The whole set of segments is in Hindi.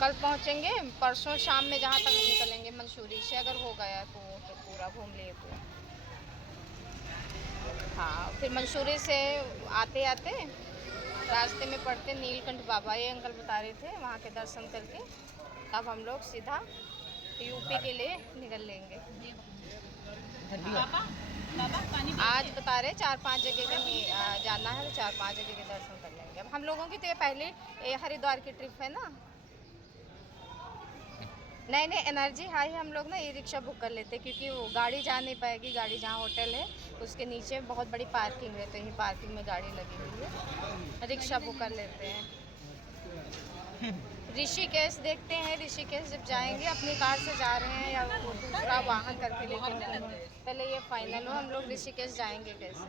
कल पहुंचेंगे, परसों शाम में जहाँ तक निकलेंगे मंसूरी से, अगर हो गया तो पूरा घूम लिए तो। हाँ, फिर मंसूरी से आते आते रास्ते में पड़ते नीलकंठ बाबा, ये अंकल बता रहे थे, वहाँ के दर्शन करके तब हम लोग सीधा यूपी के लिए निकल लेंगे। आज बता रहे 4-5 जगह का जाना है, तो 4-5 जगह के दर्शन कर लेंगे। अब हम लोगों की तो ये पहले हरिद्वार की ट्रिप है ना। नहीं एनर्जी हाई हम लोग ना ई रिक्शा बुक कर लेते, क्योंकि वो गाड़ी जा नहीं पाएगी। गाड़ी जहाँ होटल है उसके नीचे बहुत बड़ी पार्किंग है, तो यही पार्किंग में गाड़ी लगी हुई है, रिक्शा बुक कर लेते हैं। ऋषिकेश देखते हैं, ऋषिकेश जब जाएंगे अपनी कार से जा रहे हैं या वो दूसरा वाहन करके, लेकिन पहले ये फाइनल हो हम लोग ऋषिकेश जाएंगे कैसे।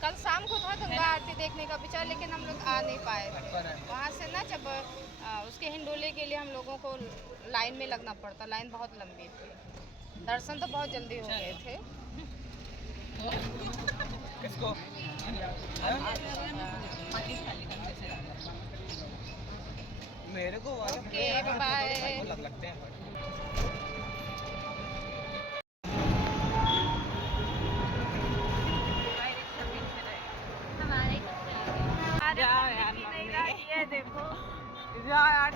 कल शाम को था गंगा आरती देखने का विचार, लेकिन हम लोग आ नहीं पाए थे वहाँ से ना। जब उसके हिंडोले के लिए हम लोगों को लाइन में लगना पड़ता, लाइन बहुत लंबी थी। दर्शन तो बहुत जल्दी हो गए थे। किसको? मेरे को ओके बाय। लगते हैं ये देखो यार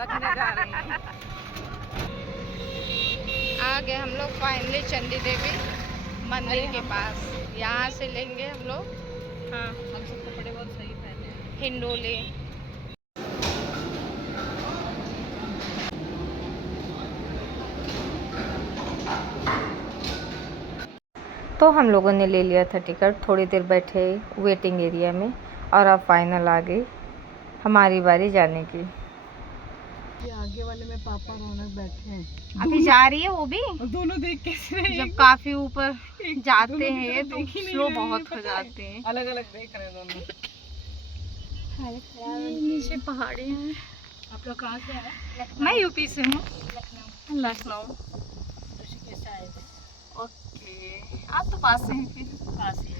रखने जा रही है। आ गए हम लोग फाइनली चंडी देवी मंदिर के पास। यहाँ से लेंगे हम लोग। हाँ, हम सब कपड़े बहुत सही पहने हैं। हिंडोले। तो हम लोगों ने ले लिया था टिकट, थोड़ी देर बैठे वेटिंग एरिया में, और अब फाइनल आ गई हमारी बारी जाने की। ये आगे वाले में पापा रौनक बैठे हैं। अभी जा रही है वो भी। दोनों देख कैसे जब काफी ऊपर जाते हैं ये तो स्लो बहुत हो जाते हैं। अलग अलग देख रहे हैं दोनों। नीचे पहाड़ियाँ हैं। आप लोग कहाँ से आए? मैं यूपी से हूँ, लखनऊ। ऋषिकेश से आए थे। ओके, आप तो पास से हैं फिर। पास ही।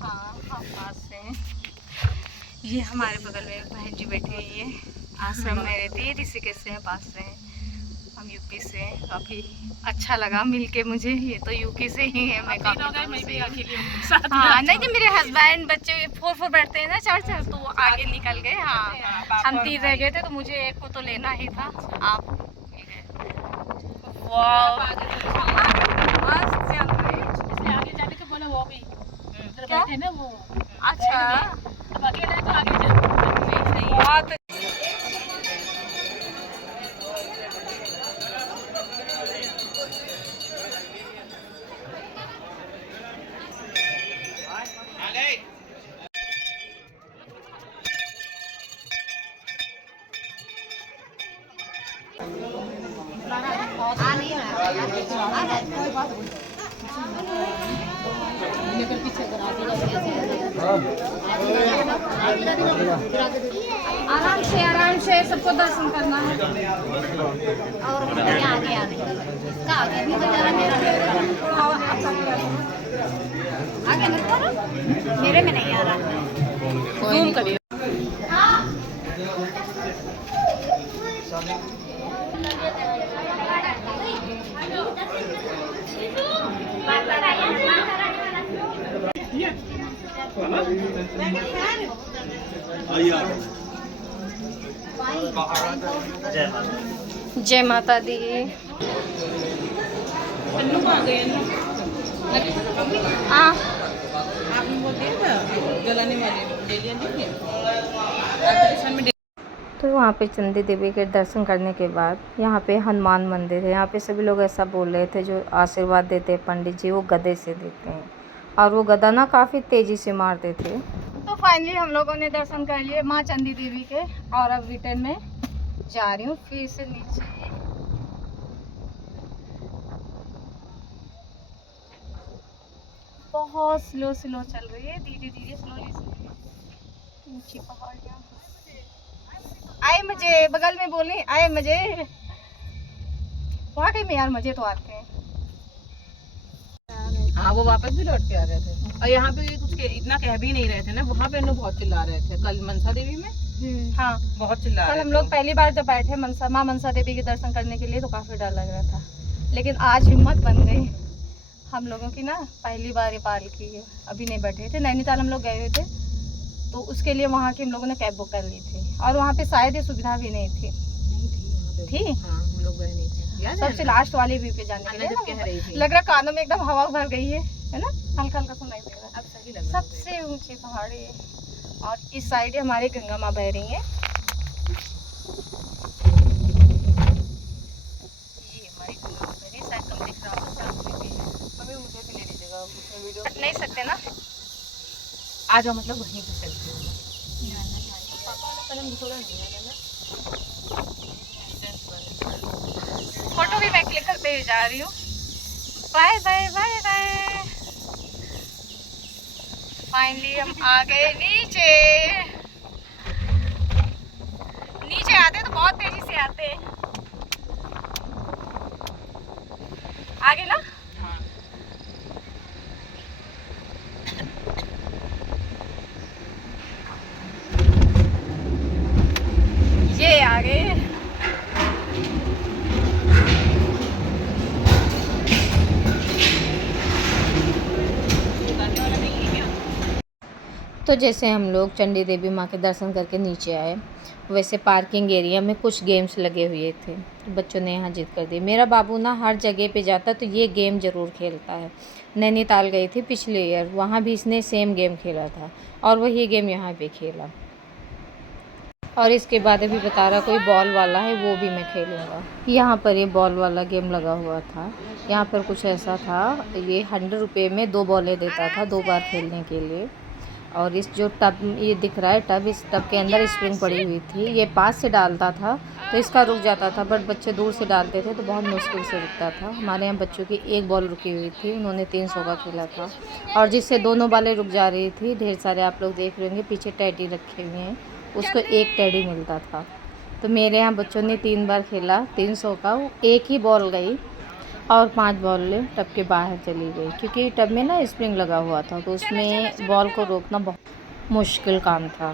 हाँ हम पास से हैं। ये हमारे बगल में बहन जी बैठी हुई है, आश्रम में रहती है, ऋषिकेश से हैं, पास से हैं। हम यूपी से हैं। काफ़ी अच्छा लगा मिलके मुझे, ये तो यूपी से ही है। मैं काफ़ी हाँ नहीं नहीं, मेरे हस्बैंड बच्चे 4 बैठते हैं ना, 4 तो वो आगे निकल गए। हाँ हम 3 रह गए थे, तो मुझे एक को तो लेना ही था। आप आगे जाने को बोला वो भी बैठे ना वो। अच्छा, अब अकेले तो आगे जाओ। बहुत आराम से सबको दर्शन करना है। और आगे मेरे में नहीं आ रहा। घूम करिए। जय माता दी। आपने बोल दिया था जलाने वाले ले लिया। तो वहाँ पे चंडी देवी के दर्शन करने के बाद यहाँ पे हनुमान मंदिर है। यहाँ पे सभी लोग ऐसा बोल रहे थे, जो आशीर्वाद देते हैं पंडित जी, वो गदे से देते हैं, और वो गदा ना काफ़ी तेज़ी से मारते थे। तो फाइनली हम लोगों ने दर्शन कर लिए माँ चंडी देवी के, और अब रिटर्न में जा रही हूँ फिर से नीचे। बहुत स्लो चल रही है, धीरे धीरे स्लोली ऊंची पहाड़ियाँ। आए मजे, बगल में बोले आए मजे। वाकई में यार मजे तो आते हैं। हाँ वो वापस भी लौट के आ गए थे। और यहाँ पे कुछ इतना कह भी नहीं रहे थे ना, वहाँ पे बहुत चिल्ला रहे थे कल मनसा देवी में। हाँ बहुत चिल्ला कल रहे हम थे। लोग पहली बार जब बैठे माँ मनसा देवी के दर्शन करने के लिए तो काफ़ी डर लग रहा था, लेकिन आज हिम्मत बन गई हम लोगों की ना। पहली बार ये पालकी है, अभी नहीं बैठे थे। नैनीताल हम लोग गए हुए थे तो उसके लिए वहाँ की हम लोगों ने कैब बुक कर ली थी, और वहाँ पे शायद ये सुविधा भी नहीं थी। थी? हाँ हम लोग गए नहीं थे। याद है सबसे ना? लास्ट वाले व्यू पे जाने के लिए जब कह रही थी। लग रहा कानों में एकदम हवा भर गई है ना, हल्का हल्का सुनाई दे रहा अब सही लग रहा है। सबसे ऊंची पहाड़ी है, और इस साइड हमारी गंगा माँ बह रही है। ये हमारी गंगा माँ बह रही है, शायद कम दिख रहा होगा। मम्मी मुझे भी ले लीजिएगा उसमें वीडियो। नहीं सकते ना, आ जाओ, मतलब वहीं पे चलते हैं। फोटो भी मैं क्लिक करते हुए जा रही हूँ। Bye bye bye bye. Finally हम आ गए नीचे। नीचे आते तो बहुत तेजी से आते। आगे ना ये आगे। तो जैसे हम लोग चंडी देवी माँ के दर्शन करके नीचे आए, वैसे पार्किंग एरिया में कुछ गेम्स लगे हुए थे, तो बच्चों ने यहाँ जिद कर दी। मेरा बाबू ना हर जगह पे जाता तो ये गेम ज़रूर खेलता है। नैनीताल गई थी पिछले ईयर, वहाँ भी इसने सेम गेम खेला था, और वही गेम यहाँ पे खेला। और इसके बाद अभी बता रहा कोई बॉल वाला है, वो भी मैं खेलूँगा। यहाँ पर ये बॉल वाला गेम लगा हुआ था। यहाँ पर कुछ ऐसा था, ये 100 रुपये में 2 बॉलें देता था 2 बार खेलने के लिए। और इस जो टब ये दिख रहा है टब, इस टब के अंदर स्प्रिंग पड़ी हुई थी। ये पास से डालता था तो इसका रुक जाता था, बट बच्चे दूर से डालते थे तो बहुत मुश्किल से रुकता था। हमारे यहाँ बच्चों की 1 बॉल रुकी हुई थी, उन्होंने 300 का खेला था। और जिससे दोनों बॉलें रुक जा रही थी, ढेर सारे आप लोग देख रहे होंगे पीछे टेडी रखे हुए हैं, उसको 1 टेडी मिलता था। तो मेरे यहाँ बच्चों ने 3 बार खेला 300 का, 1 ही बॉल गई और 5 बॉल टब के बाहर चली गई, क्योंकि टब में ना स्प्रिंग लगा हुआ था तो उसमें बॉल को रोकना बहुत मुश्किल काम था।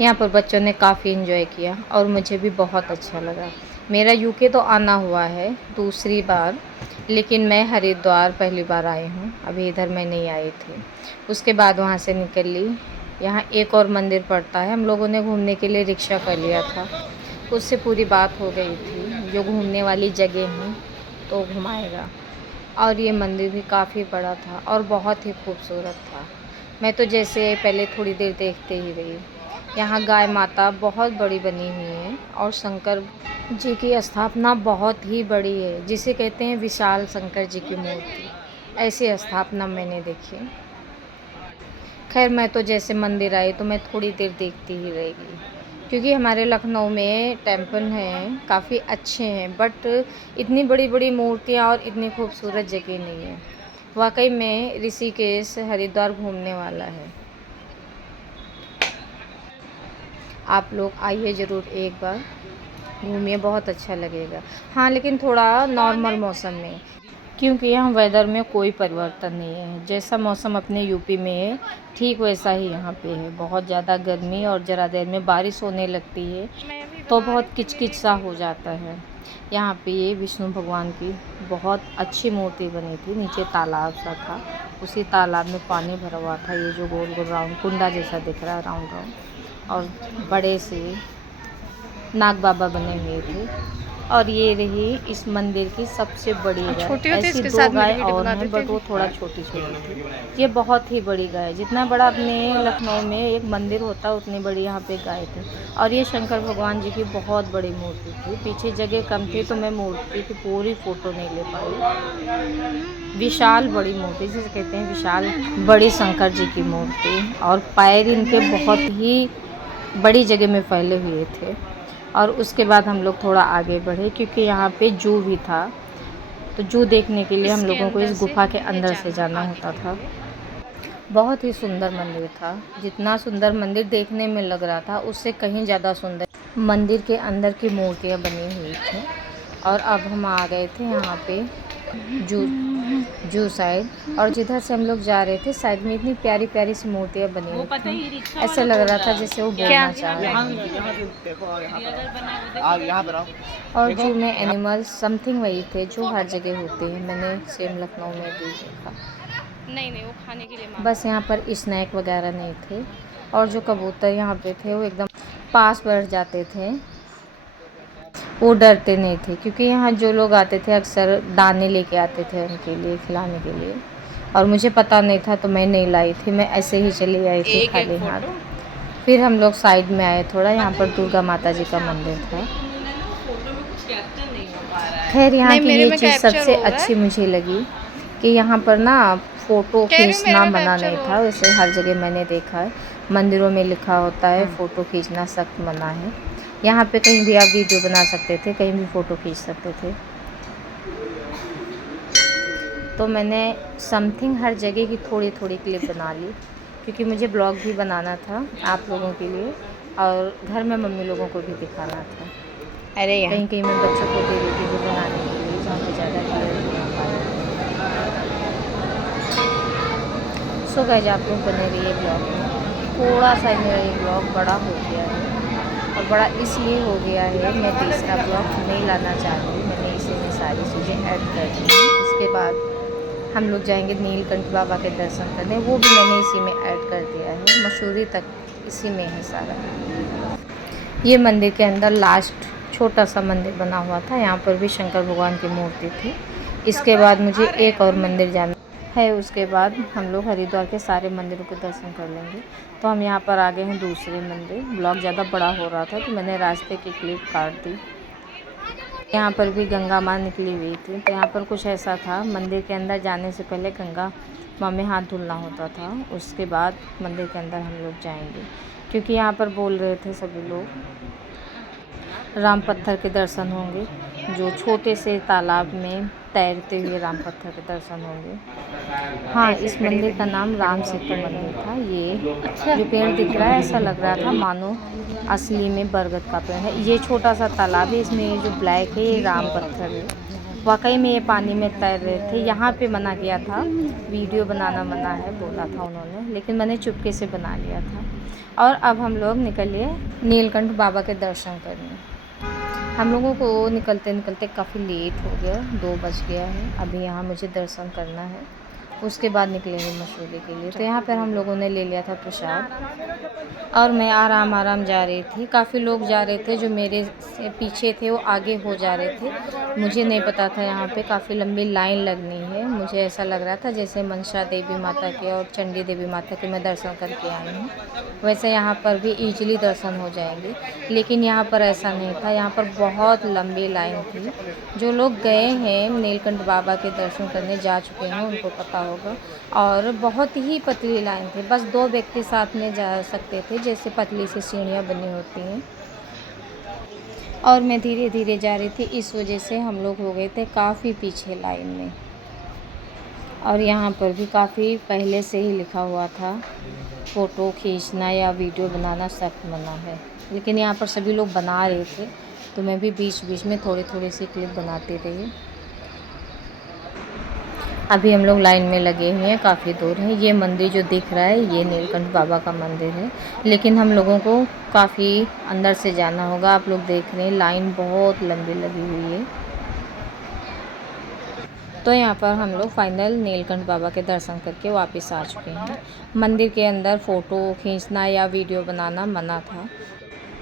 यहाँ पर बच्चों ने काफ़ी एंजॉय किया और मुझे भी बहुत अच्छा लगा। मेरा यूके तो आना हुआ है दूसरी बार, लेकिन मैं हरिद्वार पहली बार आई हूँ, अभी इधर मैं नहीं आई थी। उसके बाद वहाँ से निकल ली। यहाँ एक और मंदिर पड़ता है, हम लोगों ने घूमने के लिए रिक्शा कर लिया था, उससे पूरी बात हो गई थी जो घूमने वाली जगह हैं तो घुमाएगा। और ये मंदिर भी काफ़ी बड़ा था और बहुत ही खूबसूरत था। मैं तो जैसे पहले थोड़ी देर देखते ही रही। यहाँ गाय माता बहुत बड़ी बनी हुई है और शंकर जी की स्थापना बहुत ही बड़ी है, जिसे कहते हैं विशाल शंकर जी की मूर्ति। ऐसी स्थापना मैंने देखी। खैर मैं तो जैसे मंदिर आई तो मैं थोड़ी देर देखती ही रहेगी, क्योंकि हमारे लखनऊ में टेम्पल हैं काफ़ी अच्छे हैं, बट इतनी बड़ी बड़ी मूर्तियाँ और इतनी खूबसूरत जगह नहीं है। वाकई में ऋषिकेश हरिद्वार घूमने वाला है, आप लोग आइए ज़रूर एक बार, घूमिए, बहुत अच्छा लगेगा। हाँ लेकिन थोड़ा नॉर्मल मौसम में, क्योंकि यहाँ वेदर में कोई परिवर्तन नहीं है। जैसा मौसम अपने यूपी में है ठीक वैसा ही यहाँ पे है। बहुत ज़्यादा गर्मी और ज़रा देर में बारिश होने लगती है तो बहुत किचकिच सा हो जाता है। यहाँ पे ये विष्णु भगवान की बहुत अच्छी मूर्ति बनी थी, नीचे तालाब सा था, उसी तालाब में पानी भरा हुआ था। ये जो गोल गोल राउंड कुंडा जैसा दिख रहा है राउंड राउंड, और बड़े से नाग बाबा बने हुए थे। और ये रही इस मंदिर की सबसे बड़ी गाय। ऐसी 2 गाय और हैं बट वो थोड़ा छोटी छोटी थी। ये बहुत ही बड़ी गाय है, जितना बड़ा अपने लखनऊ में एक मंदिर होता है उतनी बड़ी यहाँ पे गाय थी। और ये शंकर भगवान जी की बहुत बड़ी मूर्ति थी। पीछे जगह कम थी तो मैं मूर्ति की पूरी फ़ोटो नहीं ले पाई। विशाल बड़ी मूर्ति जिसे कहते हैं विशाल बड़ी शंकर जी की मूर्ति, और पैर इनके बहुत ही बड़ी जगह में फैले हुए थे। और उसके बाद हम लोग थोड़ा आगे बढ़े, क्योंकि यहाँ पे जू भी था, तो जू देखने के लिए हम लोगों को इस गुफा के अंदर से जाना होता था। बहुत ही सुंदर मंदिर था, जितना सुंदर मंदिर देखने में लग रहा था उससे कहीं ज़्यादा सुंदर मंदिर के अंदर की मूर्तियाँ बनी हुई थी। और अब हम आ गए थे यहाँ पे जू जू साइड। और जिधर से हम लोग जा रहे थे साइड में इतनी प्यारी प्यारी सी मूर्तियाँ बनी हुई थी, ऐसे लग रहा था जैसे वो बोलना चाह रहे हैं। और जू में एनिमल्स समथिंग वही थे जो हर जगह होते हैं, मैंने सेम लखनऊ में भी देखा। नहीं वो खाने के लिए बस यहाँ पर स्नैक वगैरह नहीं थे। और जो कबूतर यहाँ पे थे वो एकदम पास बैठ जाते थे, वो डरते नहीं थे, क्योंकि यहाँ जो लोग आते थे अक्सर दाने लेके आते थे उनके लिए खिलाने के लिए, और मुझे पता नहीं था तो मैं नहीं लाई थी, मैं ऐसे ही चली आई थी खाली हाथ। फिर हम लोग साइड में आए थोड़ा, यहाँ पर दुर्गा माता जी का मंदिर था। खैर यहाँ की ये चीज़ सबसे अच्छी मुझे लगी कि यहाँ पर ना फ़ोटो खींचना मना नहीं था, वैसे हर जगह मैंने देखा है मंदिरों में लिखा होता है फ़ोटो खींचना सख्त मना है। यहाँ पे कहीं भी आप वीडियो बना सकते थे, कहीं भी फ़ोटो खींच सकते थे। तो मैंने समथिंग हर जगह की थोड़ी थोड़ी क्लिप बना ली, क्योंकि मुझे ब्लॉग भी बनाना था आप लोगों के लिए और घर में मम्मी लोगों को भी दिखाना था। अरे कहीं कहीं मैं बच्चों को दे रही थी बनाने के लिए, जहाँ पे ज़्यादा क्लियर नहीं आ पाया। सो गाइस आप लोग बने रहिए ब्लॉग में। थोड़ा सा मेरा ये ब्लॉग बड़ा हो गया है, और बड़ा इसलिए हो गया है, मैं तीसरा ब्लॉग नहीं लाना चाहती, मैंने इसी में सारी चीज़ें ऐड कर दी हैं। इसके बाद हम लोग जाएंगे नीलकंठ बाबा के दर्शन करने, वो भी मैंने इसी में ऐड कर दिया है, मसूरी तक इसी में है सारा। ये मंदिर के अंदर लास्ट छोटा सा मंदिर बना हुआ था, यहाँ पर भी शंकर भगवान की मूर्ति थी। इसके बाद मुझे एक और मंदिर जाना है, उसके बाद हम लोग हरिद्वार के सारे मंदिरों के दर्शन कर लेंगे। तो हम यहाँ पर आ गए हैं दूसरे मंदिर। ब्लॉग ज़्यादा बड़ा हो रहा था तो मैंने रास्ते की क्लिप काट दी। यहाँ पर भी गंगा माँ निकली हुई थी, तो यहाँ पर कुछ ऐसा था, मंदिर के अंदर जाने से पहले गंगा माँ में हाथ धुलना होता था, उसके बाद मंदिर के अंदर हम लोग जाएंगे। क्योंकि यहाँ पर बोल रहे थे सभी लोग राम पत्थर के दर्शन होंगे, जो छोटे से तालाब में तैरते हुए राम पत्थर के दर्शन होंगे। हाँ, इस मंदिर का नाम राम सेतु मंदिर था। ये जो पेड़ दिख रहा है ऐसा लग रहा था मानो असली में बरगद का पेड़ है। ये छोटा सा तालाब है, इसमें ये जो ब्लैक है ये राम पत्थर है। वाकई में ये पानी में तैर रहे थे। यहाँ पे मना किया था, वीडियो बनाना मना है बोला था उन्होंने, लेकिन मैंने चुपके से बना लिया था। और अब हम लोग निकले नीलकंठ बाबा के दर्शन करने। हम लोगों को निकलते निकलते काफ़ी लेट हो गया, 2 बज गया है। अभी यहाँ मुझे दर्शन करना है, उसके बाद निकलेंगे मसूरी के लिए। तो यहाँ पर हम लोगों ने ले लिया था प्रसाद और मैं आराम जा रही थी। काफ़ी लोग जा रहे थे, जो मेरे से पीछे थे वो आगे हो जा रहे थे। मुझे नहीं पता था यहाँ पे काफ़ी लंबी लाइन लगनी है। मुझे ऐसा लग रहा था जैसे मनसा देवी माता के और चंडी देवी माता के मैं दर्शन करके आई हूँ, वैसे यहाँ पर भी ईजिली दर्शन हो जाएंगे। लेकिन यहाँ पर ऐसा नहीं था, यहाँ पर बहुत लंबी लाइन थी। जो लोग गए हैं नीलकंठ बाबा के दर्शन करने जा चुके हैं उनको पता होगा। और बहुत ही पतली लाइन थी, बस 2 व्यक्ति साथ में जा सकते थे, जैसे पतली सी सीढ़ियाँ बनी होती हैं। और मैं धीरे धीरे जा रही थी, इस वजह से हम लोग हो गए थे काफ़ी पीछे लाइन में। और यहाँ पर भी काफ़ी पहले से ही लिखा हुआ था फ़ोटो खींचना या वीडियो बनाना सख्त मना है, लेकिन यहाँ पर सभी लोग बना रहे थे तो मैं भी बीच बीच में थोड़ी थोड़ी सी क्लिप बनाती रही। अभी हम लोग लाइन में लगे हुए हैं, काफ़ी दूर है। ये मंदिर जो दिख रहा है ये नीलकंठ बाबा का मंदिर है, लेकिन हम लोगों को काफ़ी अंदर से जाना होगा। आप लोग देख रहे हैं लाइन बहुत लंबी लगी हुई है। तो यहाँ पर हम लोग फाइनल नीलकंठ बाबा के दर्शन करके वापस आ चुके हैं। मंदिर के अंदर फ़ोटो खींचना या वीडियो बनाना मना था,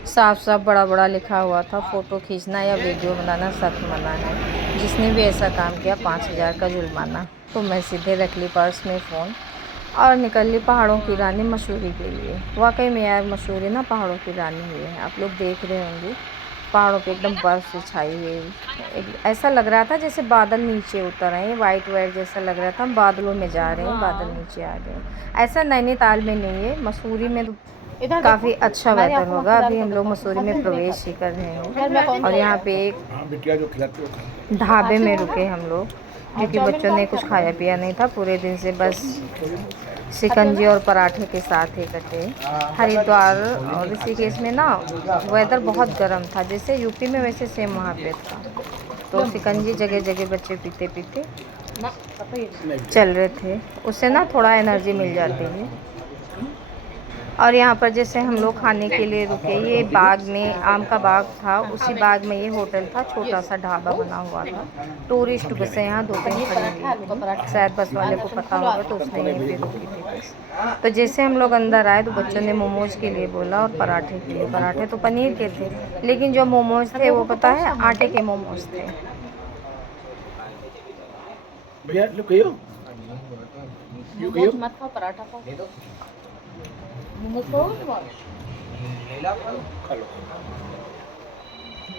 साफ साफ बड़ा बड़ा लिखा हुआ था फ़ोटो खींचना या वीडियो बनाना सख्त मना है। जिसने भी ऐसा काम किया 5000 का जुर्माना। तो मैं सीधे रख ली पर्स में फ़ोन और निकल ली पहाड़ों की रानी मसूरी के लिए। वाकई में यार मसूरी ना पहाड़ों की रानी हुई है। आप लोग देख रहे होंगे पहाड़ों पे एकदम बर्फ़ से छाई हुई, ऐसा लग रहा था जैसे बादल नीचे उतर आए, वाइट जैसा लग रहा था, हम बादलों में जा रहे हैं, बादल नीचे आ गए। ऐसा नैनीताल में नहीं है, मसूरी में काफ़ी अच्छा वेदर होगा। अभी हम लोग मसूरी में प्रवेश ही कर रहे हैं और यहाँ पे एक ढाबे में रुके हम लोग, क्योंकि बच्चों ने कुछ खाया पिया नहीं था पूरे दिन से, बस शिकंजी और पराठे के साथ ही कटे। हरिद्वार और ऋषिकेश में ना वेदर बहुत गर्म था, जैसे यूपी में वैसे सेम वहाँ पे था। तो शिकंजी जगह जगह बच्चे पीते ना पता ही चल रहे थे, उससे ना थोड़ा एनर्जी मिल जाती है। और यहाँ पर जैसे हम लोग खाने के लिए रुके, ये बाग में आम का बाग था, उसी बाग में ये होटल था, छोटा सा ढाबा बना हुआ था। टूरिस्ट बसें यहाँ 2-3 खड़ी हुई थी, शायद बस वाले को पता होगा तो उसने यहीं पे रुकी थी बस। तो जैसे हम लोग अंदर आए तो बच्चों ने मोमोज के लिए बोला और पराठे के लिए। पराठे तो पनीर के थे, लेकिन जो मोमोज थे वो पता है आटे के मोमोज थे। भैया लो कहियो मोमोज मत खाओ, पराठा खाओ। मोमोज खाओ खा लो।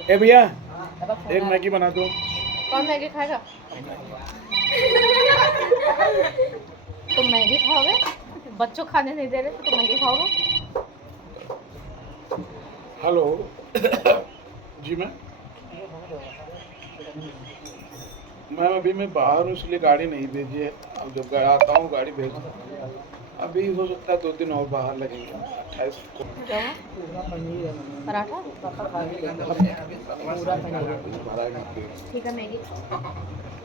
ए भैया एक मैगी बना दो। कौन मैगी खाएगा? तुम मैगी खाओगे? बच्चों खाने नहीं दे रहे तो तुम मैगी खाओगे? हेलो जी मैं बाहर हूँ इसलिए गाड़ी नहीं भेजी है। अब जब आता हूँ गाड़ी भेज दूँगा। अभी हो सकता है 2 दिन और बाहर लगेंगे। 28 को पराठा ठीक है। मैगी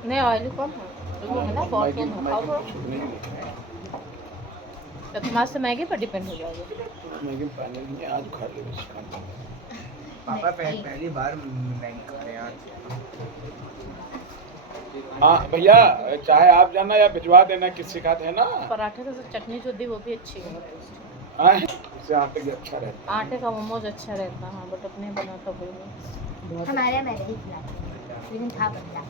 नहीं, ऑयली कम है ना, बहुत कम है। खाओ थोड़ा। तो तुम आज से मैगी पर डिपेंड हो जाओगे। मैगी पहले नहीं, आज खा ले बस। पापा पहली बार मैगी खा रहे हैं आज। हाँ भैया, चाहे आप जाना या भिजवा देना, किसी का है ना। पराठे के साथ चटनी जो दी वो भी अच्छी है। हाँ, इससे आटे की अच्छा रहता है। आटे का मोमोज अच्छा रहता है, हाँ, बट अपने बनाता कोई नहीं। हमारे मैंने ही खिलाया लेकिन था पतला।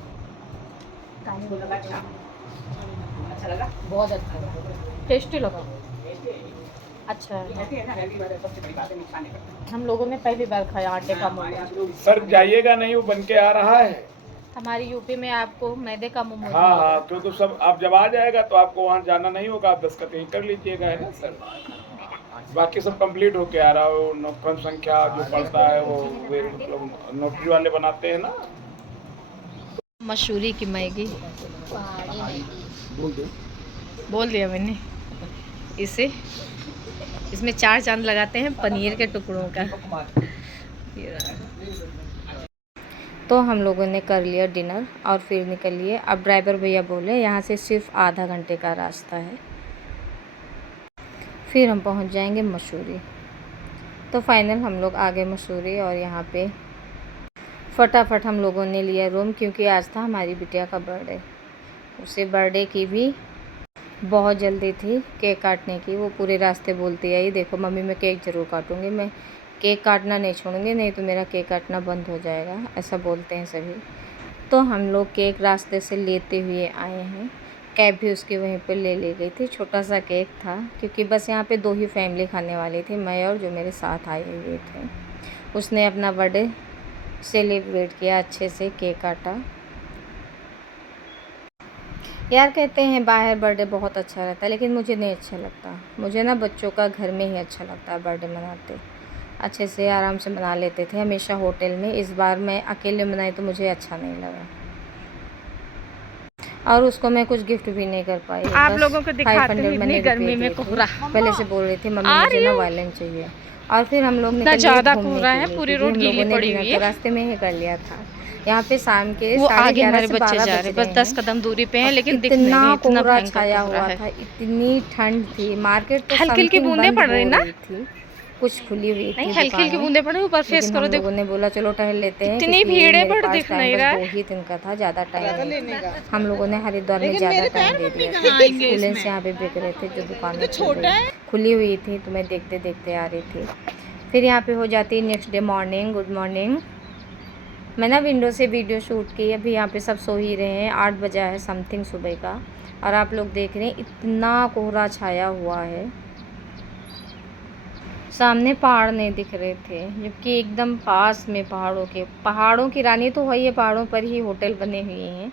अच्छा लगा, बहुत अच्छा लगा, टेस्टी लगा, अच्छा है। हम लोगों ने पहली बार खाया आटे का मोमोज। सर जाइएगा नहीं, वो बन के आ रहा है। हमारी यूपी में आपको मैदे का मोमोज। हाँ हाँ, तो सब आप जब आ जाएगा तो आपको वहाँ जाना नहीं होगा, आप दस्तखत यहीं कर लीजिएगा, है ना सर। बाकी सब कंप्लीट होके आ रहा है। वो क्रम संख्या जो पड़ता है वो मतलब नौकरी वाले बनाते हैं ना। मसूरी की मैगी बोल दो। बोल दिया मैंने इसे। इसमें 4 चांद लगाते हैं पनीर के टुकड़ों का। तो हम लोगों ने कर लिया डिनर और फिर निकल लिए। अब ड्राइवर भैया बोले यहाँ से सिर्फ आधा घंटे का रास्ता है, फिर हम पहुँच जाएंगे मसूरी। तो फाइनल हम लोग आ गए मसूरी और यहाँ पे फटाफट हम लोगों ने लिया रूम, क्योंकि आज था हमारी बिटिया का बर्थडे। उसे बर्थडे की भी बहुत जल्दी थी केक काटने की। वो पूरे रास्ते बोलती आई, देखो मम्मी मैं केक ज़रूर काटूँगी, मैं केक काटना नहीं छोड़ूंगी, नहीं तो मेरा केक काटना बंद हो जाएगा, ऐसा बोलते हैं सभी। तो हम लोग केक रास्ते से लेते हुए आए हैं। कैब भी उसकी वहीं पर ले गई थी। छोटा सा केक था, क्योंकि बस यहाँ पे 2 ही फैमिली खाने वाली थी, मैं और जो मेरे साथ आए हुए थे। उसने अपना बर्थडे सेलिब्रेट किया, अच्छे से केक काटा। यार कहते हैं बाहर बर्थडे बहुत अच्छा रहता है, लेकिन मुझे नहीं अच्छा लगता। मुझे ना बच्चों का घर में ही अच्छा लगता है बर्थडे मनाते। अच्छे से आराम से मना लेते थे हमेशा होटल में। इस बार मैं अकेले मनाई तो मुझे अच्छा नहीं लगा, और उसको मैं कुछ गिफ्ट भी नहीं कर पाई। आप लोगों को दिखाते हैं इतनी गर्मी में कोहरा। पहले से बोल रही थी मम्मी मुझे ना वायलेंट चाहिए। और फिर हम लोग निकले ज़्यादा घूमने कोहरा के है, लिए, पूरी क्योंकि रोड हम गीली लोगों ने पड़ी dinner हुई तो है। रास्ते में ही कर लिया था। यहाँ पे शाम के वो 11:30 आगे हमारे से बच्चे 12 जा रहे बज हैं, गए बस 10 हैं। कदम दूरी पे हैं, लेकिन दिख इतना नहीं, इतना कोहरा भयंकर छाया कोहरा हुआ है। था, इतनी ठंड थी। मार्केट तो हल्की हल्की something बूंदें बंद पड़ रही हो ना? थी, कुछ खुली हुई थी नहीं, हल्की हल्की दुकानें। बूंदें पड़ रही, ऊपर फेस लेकिन करो, हम देखो लोगों ने बोला चलो टहल लेते हैं, इतनी क्योंकि भीड़ है, मेरे बट पास दिख टाइम नहीं बस रहा है। 2 ही दिन का था, ज़्यादा टाइम नहीं था। हम लोगों ने हरिद्वार में ज़्यादा टाइम दे दिया था। स्टूडेंट्स यहाँ पे बिक रहे थे, जो दुकानें खुली हुई थी, तो मैं देखते देखते आ रही थी। फिर यहाँ पे हो जाती next day morning. Good morning. मैं ना विंडो से वीडियो शूट की। अभी यहाँ पे सब सो ही रहे हैं, 8 बजा है समथिंग सुबह का। और आप लोग देख रहे हैं इतना कोहरा छाया हुआ है, सामने पहाड़ नहीं दिख रहे थे, जबकि एकदम पास में पहाड़ों की रानी तो वही है, पहाड़ों पर ही होटल बने हुए हैं,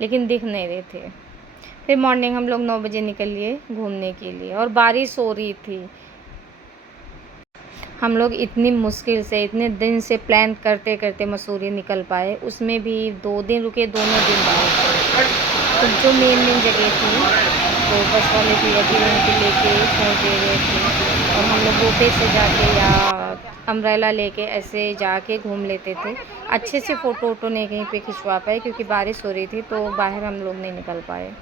लेकिन दिख नहीं रहे थे। फिर मॉर्निंग हम लोग 9 बजे निकल लिए घूमने के लिए, और बारिश हो रही थी। हम लोग इतनी मुश्किल से इतने दिन से प्लान करते करते मसूरी निकल पाए, उसमें भी 2 दिन रुके, दोनों दिन बाहर। तो जो मेन जगह थी तो बस वाले भैया जी वहीं पे लेके छोड़ दे रहे थे, और हम लोग बोटे से जाके या अम्ब्रेला लेके ऐसे जाके घूम लेते थे। अच्छे से फ़ोटो वोटो नहीं कहीं पे खिंचवा पाए क्योंकि बारिश हो रही थी, तो बाहर हम लोग नहीं निकल पाए।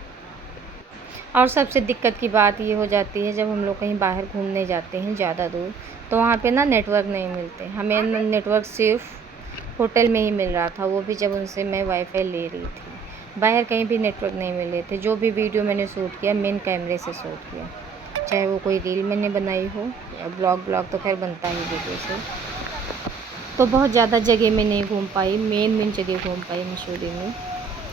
और सबसे दिक्कत की बात ये हो जाती है जब हम लोग कहीं बाहर घूमने जाते हैं ज़्यादा दूर, तो वहाँ पे ना नेटवर्क नहीं मिलते। हमें नेटवर्क सिर्फ होटल में ही मिल रहा था, वो भी जब उनसे मैं वाईफाई ले रही थी। बाहर कहीं भी नेटवर्क नहीं मिल रहे थे। जो भी वीडियो मैंने शूट किया मेन कैमरे से शूट किया, चाहे वो कोई रील मैंने बनाई हो या ब्लॉग तो खैर बनता ही वीडियो से। तो बहुत ज़्यादा जगह में नहीं घूम पाई, मेन जगह घूम पाई मसूरी में।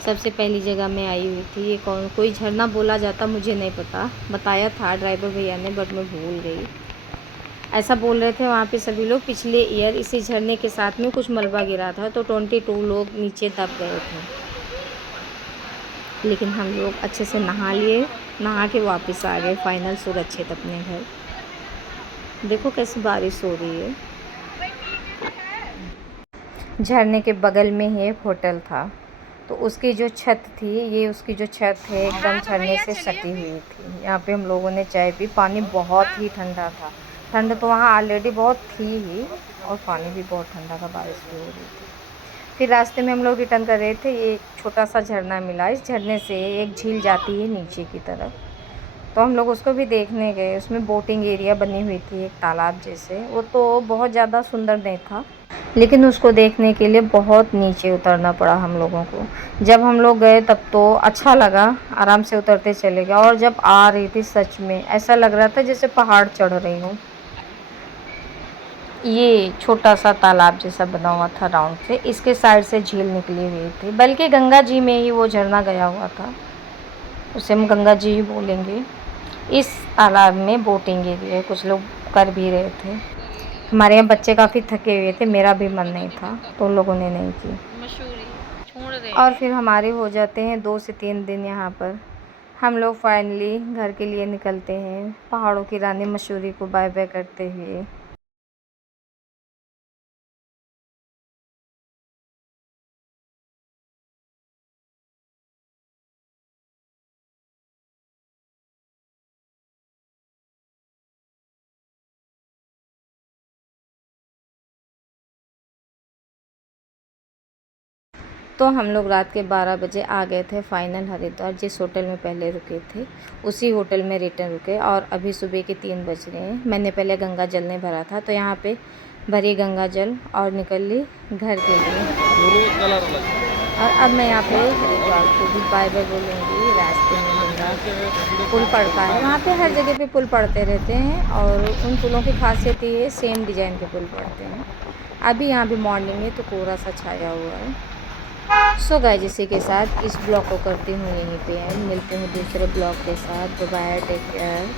सबसे पहली जगह मैं आई हुई थी, ये कोई झरना बोला जाता मुझे नहीं पता, बताया था ड्राइवर भैया ने बट मैं भूल गई। ऐसा बोल रहे थे वहाँ पे सभी लोग, पिछले ईयर इसी झरने के साथ में कुछ मलबा गिरा था तो 22 लोग नीचे दब गए थे। लेकिन हम लोग अच्छे से नहा लिए, नहा के वापस आ गए फाइनल सुरक्षित अपने घर। देखो कैसी बारिश हो रही है। झरने के बगल में ही एक होटल था, तो उसकी जो छत थी, ये उसकी जो छत है एकदम झरने से सटी हुई थी। यहाँ पे हम लोगों ने चाय पी, पानी बहुत ही ठंडा था। ठंड तो वहाँ ऑलरेडी बहुत थी ही, और पानी भी बहुत ठंडा था, बारिश भी हो रही थी। फिर रास्ते में हम लोग रिटर्न कर रहे थे, ये एक छोटा सा झरना मिला। इस झरने से एक झील जाती है नीचे की तरफ, तो हम लोग उसको भी देखने गए। उसमें बोटिंग एरिया बनी हुई थी एक तालाब जैसे, वो तो बहुत ज़्यादा सुंदर नहीं था, लेकिन उसको देखने के लिए बहुत नीचे उतरना पड़ा हम लोगों को। जब हम लोग गए तब तो अच्छा लगा, आराम से उतरते चले गए, और जब आ रही थी सच में ऐसा लग रहा था जैसे पहाड़ चढ़ रही हूँ। ये छोटा सा तालाब जैसा बना हुआ था राउंड से, इसके साइड से झील निकली हुई थी, बल्कि गंगा जी में ही वो झरना गया हुआ था, उसे हम गंगा जी ही बोलेंगे। इस तालाब में बोटिंग एरिया कुछ लोग कर भी रहे थे। हमारे यहाँ बच्चे काफ़ी थके हुए थे, मेरा भी मन नहीं था, तो उन लोगों ने नहीं की। और फिर हमारे हो जाते हैं 2 से 3 दिन यहाँ पर। हम लोग फाइनली घर के लिए निकलते हैं, पहाड़ों की रानी मसूरी को बाय बाय करते हुए। तो हम लोग रात के 12 बजे आ गए थे फाइनल हरिद्वार। जिस होटल में पहले रुके थे उसी होटल में रिटर्न रुके, और अभी सुबह के 3 बज रहे हैं। मैंने पहले गंगा जल नहीं भरा था, तो यहाँ पे भरी गंगा जल और निकल ली घर के लिए। और अब मैं यहाँ पे हरिद्वार को भी बाय बाय बोलूँगी। रास्ते में गंगा पुल पड़ता है, वहाँ पे हर जगह पे पुल पड़ते रहते हैं, और उन पुलों की खासियत ये है सेम डिज़ाइन के पुल पड़ते हैं। अभी यहाँ पे मॉर्निंग में तो कोहरा सा छाया हुआ है। सो गाइस, इसी के साथ इस ब्लॉग को करती हूँ यहीं पे एंड। मिलते हैं दूसरे ब्लॉग के साथ। Bye, take care.